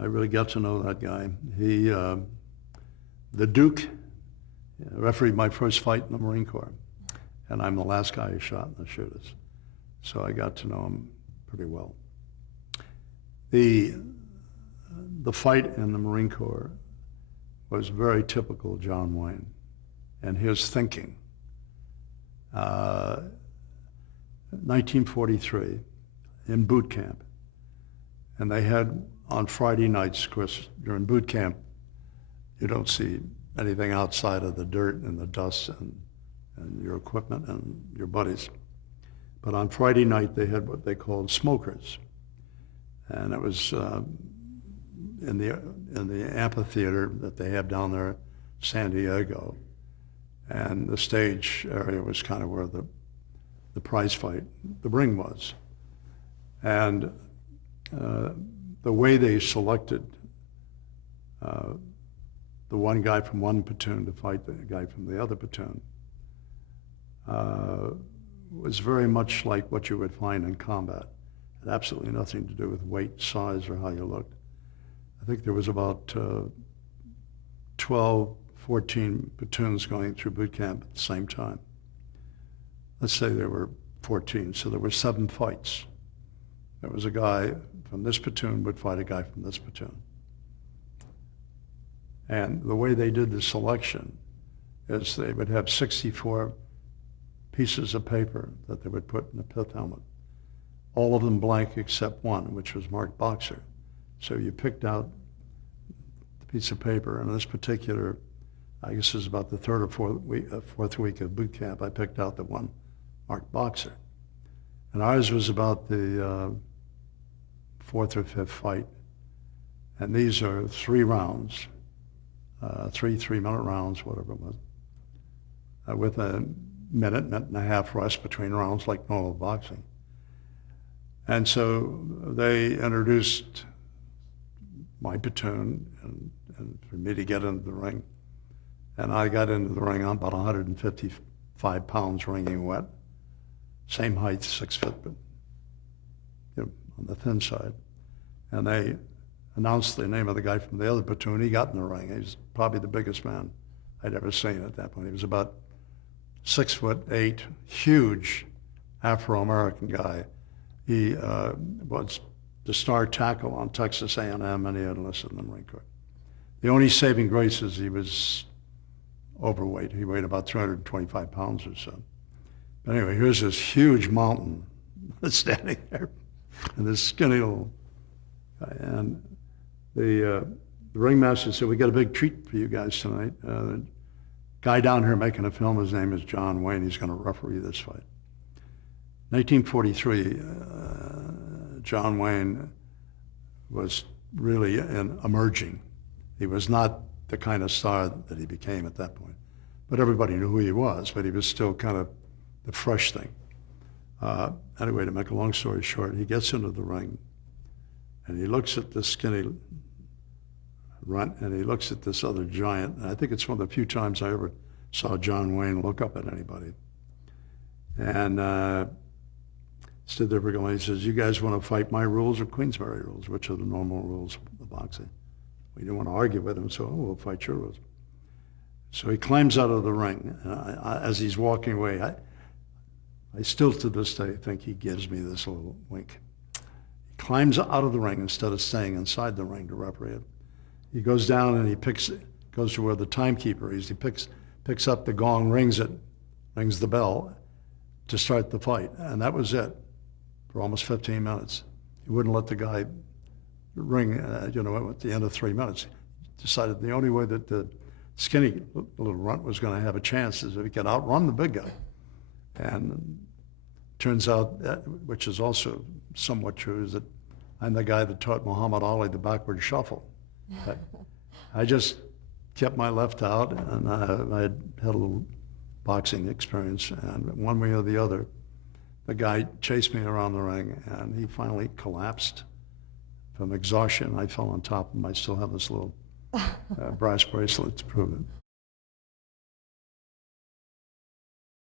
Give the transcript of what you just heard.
I really got to know that guy. He, the Duke, refereed my first fight in the Marine Corps, and I'm the last guy who shot in the Shootist. So I got to know him pretty well. The fight in the Marine Corps was very typical of John Wayne and his thinking. 1943, in boot camp, and they had on Friday nights, of course, during boot camp, you don't see anything outside of the dirt and the dust and your equipment and your buddies. But on Friday night, they had what they called smokers. And it was in the amphitheater that they have down there, San Diego. And the stage area was kind of where the prize fight, the ring was. And the way they selected the one guy from one platoon to fight the guy from the other platoon was very much like what you would find in combat. It had absolutely nothing to do with weight, size, or how you looked. I think there was about 12, 14 platoons going through boot camp at the same time. Let's say there were 14, so there were 7 fights. There was a guy from this platoon would fight a guy from this platoon. And the way they did the selection is they would have 64 pieces of paper that they would put in a pith helmet, all of them blank except one, which was marked boxer. So you picked out the piece of paper, and in this particular, I guess it was about the third or fourth week of boot camp, I picked out the one marked boxer. And ours was about the 4th or 5th fight. And these are 3 rounds, 3-minute rounds, whatever it was, with a minute and a half rest between rounds like normal boxing. And so they introduced my platoon and for me to get into the ring. And I got into the ring, I'm about 155 pounds wringing wet. Same height, 6 foot, but on the thin side. And they announced the name of the guy from the other platoon. He got in the ring. He's probably the biggest man I'd ever seen at that point. He was about 6'8", huge Afro-American guy. He was the star tackle on Texas A&M, and he had enlisted in the Marine Corps. The only saving grace is he was overweight. He weighed about 325 pounds or so. But anyway, here's this huge mountain standing there, and this skinny little guy. And the ringmaster said, "We got a big treat for you guys tonight. The guy down here making a film, his name is John Wayne. He's going to referee this fight." 1943, John Wayne was really emerging. He was not the kind of star that he became at that point. But everybody knew who he was, but he was still kind of the fresh thing. Anyway, to make a long story short, he gets into the ring, and he looks at this skinny runt, and he looks at this other giant. And I think it's one of the few times I ever saw John Wayne look up at anybody. And stood there for a moment. He says, "You guys want to fight my rules or Queensberry rules? Which are the normal rules of boxing?" We didn't want to argue with him, so we'll fight your rules. So he climbs out of the ring. As he's walking away, I still to this day think he gives me this little wink. He climbs out of the ring instead of staying inside the ring to referee it. He goes down and he goes to where the timekeeper is. He picks up the gong, rings the bell to start the fight, and that was it for almost 15 minutes. He wouldn't let the guy ring, at the end of 3 minutes. He decided the only way that the skinny little runt was going to have a chance is if he could outrun the big guy. And turns out, which is also somewhat true, is that I'm the guy that taught Muhammad Ali the backward shuffle. I just kept my left out, and I had a little boxing experience, and one way or the other, the guy chased me around the ring, and he finally collapsed from exhaustion. I fell on top of him. I still have this little brass bracelet to prove it.